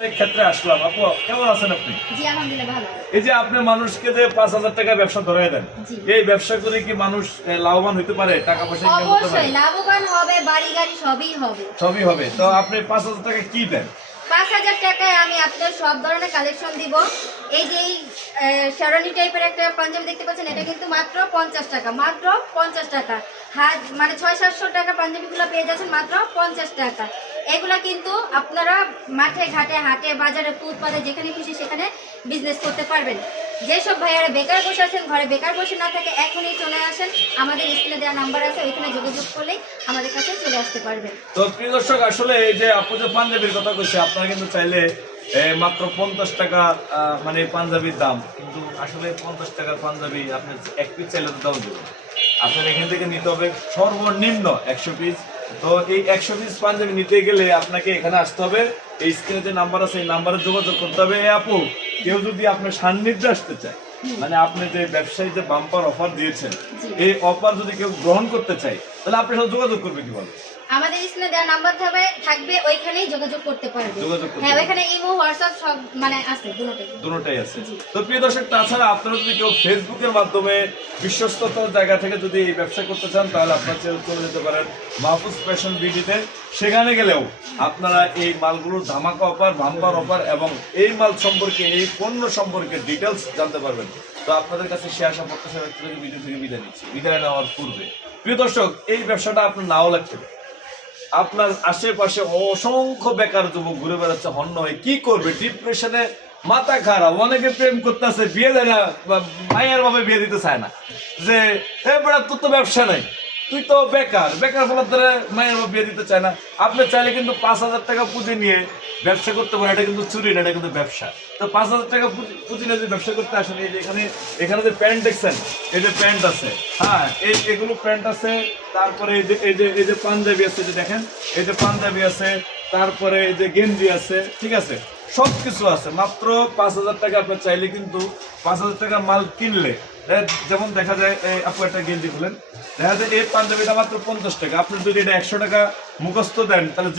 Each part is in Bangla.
সেই ক্ষেত্রে আসলাম। আপু কেমন আছেন আপনি? জি আলহামদুলিল্লাহ ভালো। এই যে আপনি মানুষকে যে ৫,০০০ টাকা ব্যবসা ধরাই দেন, জি। এই ব্যবসা করে কি মানুষ লাভবান হতে পারে? টাকা পয়সা ইনকাম করতে পারে? অবশ্যই লাভবান হবে, বাড়ি গাড়ি সবই হবে। সবই হবে। তো আপনি ৫,০০০ টাকা কি দেন? ৫,০০০ টাকায় আমি আপনার সব ধরনের কালেকশন দিব। এই যে শেরওয়ানি টাইপের একটা পাঞ্জাবি দেখতে পাচ্ছেন, এটা কিন্তু মাত্র ৫০ টাকা, মাত্র ৫০ টাকা। মানে ৬০০-৭০০ টাকা পাঞ্জাবিগুলো পেয়ে যাচ্ছেন মাত্র ৫০ টাকা। এগুলা কিন্তু আপনারা মাঠে ঘাটে হাটে বাজারে ফুটপাতে যেখানে খুশি সেখানে বিজনেস করতে পারবেন। যেসব ভাইয়ারা বেকার বসে আছেন, ঘরে বেকার বসে না থাকে, এখনই চলে আসেন। আমাদের স্ক্রিনে দেওয়া নাম্বার আছে, ওইখানে যোগাযোগ করলেই আমাদের কাছে চলে আসতে পারবেন। তো প্রিয় দর্শক, আসলে এই যে আপু যে পাঞ্জাবির কথা কইছে, আপনারা কিন্তু চাইলে মাত্র ৫০ টাকা মানে পাঞ্জাবির দাম, কিন্তু আসলে ৫০ টাকার পাঞ্জাবি আপনি এক পিস চাইলে তো দাম দেবেন। আপনার এখান থেকে নিতে হবে সর্বনিম্ন ১০০ পিস। তো এই ১০০ পিস পাঞ্জাবি নিতে গেলে আপনাকে এখানে আসতে হবে। এই স্ক্রিনে যে নাম্বার আছে এই নাম্বারে যোগাযোগ করতে হবে। এই আপু, কেউ যদি আপনার সান্নিধ্যে আসতে চায়, মানে আপনি যে ব্যবসায়ী যে বাম্পার অফার দিয়েছেন, এই অফার যদি কেউ গ্রহণ করতে চায়, তাহলে আপনার সাথে যোগাযোগ করবে কিভাবে? আমাদের স্ক্রিনে দেওয়া নাম্বার থাকবে, ওইখানেই যোগাযোগ করতে পারবে। হ্যাঁ, ওইখানে ইমো হোয়াটসঅ্যাপ সব মানে আছে, দুটোটাই আছে। তো প্রিয় দর্শক, তাছাড়া আপনারা যদি কেউ ফেসবুকের মাধ্যমে বিশ্বস্তত জায়গা থেকে যদি এই ব্যবসা করতে চান, তাহলে আপনারা চলে যেতে পারেন মাহফুজ ফ্যাশন বিডিতে। সেখানে গেলেও আপনারা এই মালগুলোর ধামাকা অফার, বাম্পার অফার এবং এই মাল সম্পর্কে, এই পণ্য সম্পর্কে ডিটেলস জানতে পারবেন। তো আপনাদের কাছে সে আশা প্রত্যাশা ব্যক্ত করে ভিডিও থেকে বিদায় নিচ্ছি। বিদায় নেওয়ার পূর্বে প্রিয় দর্শক, এই ব্যবসাটা আপনার নাও লাগতে পারে। আপনার আশেপাশে অসংখ্য বেকার যুবক ঘুরে বেড়াচ্ছে হন্য হয়ে, কি করবে? ডিপ্রেশনে মাথা খারাপ, অনেকে প্রেম করতেছে, বিয়ে দেয় না, মায়ের ভাবে বিয়ে দিতে চায় না, যে বেড়া তোর তো ব্যবসা নাই, তুই তো বেকার বলার ধরে মায়ের ভাবে বিয়ে দিতে চায় না। আপনি চাইলে কিন্তু ৫,০০০ টাকা পুঁজি নিয়ে ব্যবসা করতে পারেন। এটা কিন্তু চুরি না, এটা কিন্তু ব্যবসা। তো ৫,০০০ টাকা পুঁজি নিয়ে যদি ব্যবসা করতে আসেন, এই যে এখানে যে প্যান্ট দেখছেন, এই যে প্যান্ট আছে, হ্যাঁ এগুলো প্যান্ট আছে। তারপরে এই যে পাঞ্জাবি আছে, যে দেখেন এই যে পাঞ্জাবি আছে, তারপরে এই যে গেঞ্জি আছে, ঠিক আছে, সবকিছু আছে। মাত্র ৫,০০০ টাকা আপনার চাইলে কিন্তু ৫,০০০ টাকার মাল কিনলে, যেমন দেখা যায় আপু একটা গেঞ্জি খুলেন, দেখা যায় এই পাঞ্জাবিটা মাত্র ৫০ টাকা। আপনি যদি এটা ১০০ টাকা মুখস্থ দেন, তাহলে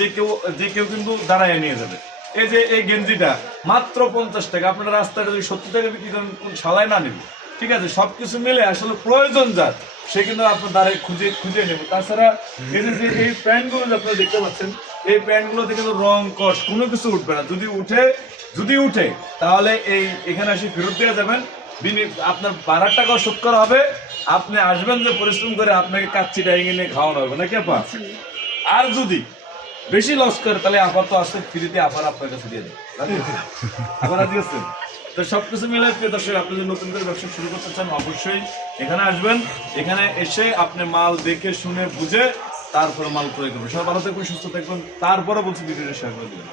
যে কেউ কিন্তু দাঁড়ায় নিয়ে যাবে। এই যে এই গেঞ্জিটা মাত্র ৫০ টাকা। আপনারা রাস্তাটা যদি ৭০ টাকা বিক্রি করেন, কোন শালায় না নেবে, ঠিক আছে। সবকিছু মিলে আসলে প্রয়োজন যার, সে কিন্তু আপনার দ্বারাই খুঁজে নেব। তাছাড়া এই প্যান্টগুলো আপনারা দেখতে পাচ্ছেন, এই প্যান্টগুলোতে কিন্তু রং কস কোনো কিছু উঠবে না। যদি উঠে তাহলে এখানে এসে ফেরত দিয়ে যাবেন। আপনার ভাড়ার টাকাও শোধ করা হবে। আপনি আসবেন যে পরিশ্রম করে, আপনাকে কাচ্চি ডাইং নিয়ে খাওয়ানো হবে নাকি আপা? আর যদি বেশি লস করে, তাহলে আপাতত আসতে ফ্রিতে আবার আপনার কাছে দিয়ে দেয়। আবার রাজি আছেন? তো সবকিছু মিলে প্রিয় দর্শক, আপনি যদি নতুন করে ব্যবসা শুরু করতে চান, অবশ্যই এখানে আসবেন। এখানে এসে আপনি মাল দেখে শুনে বুঝে তারপরে মাল ক্রয় করবেন। সবাই ভালো থাকবেন, সুস্থ থাকবেন। তারপরে বলছি ভিডিওটা শেয়ার করে দেবেন।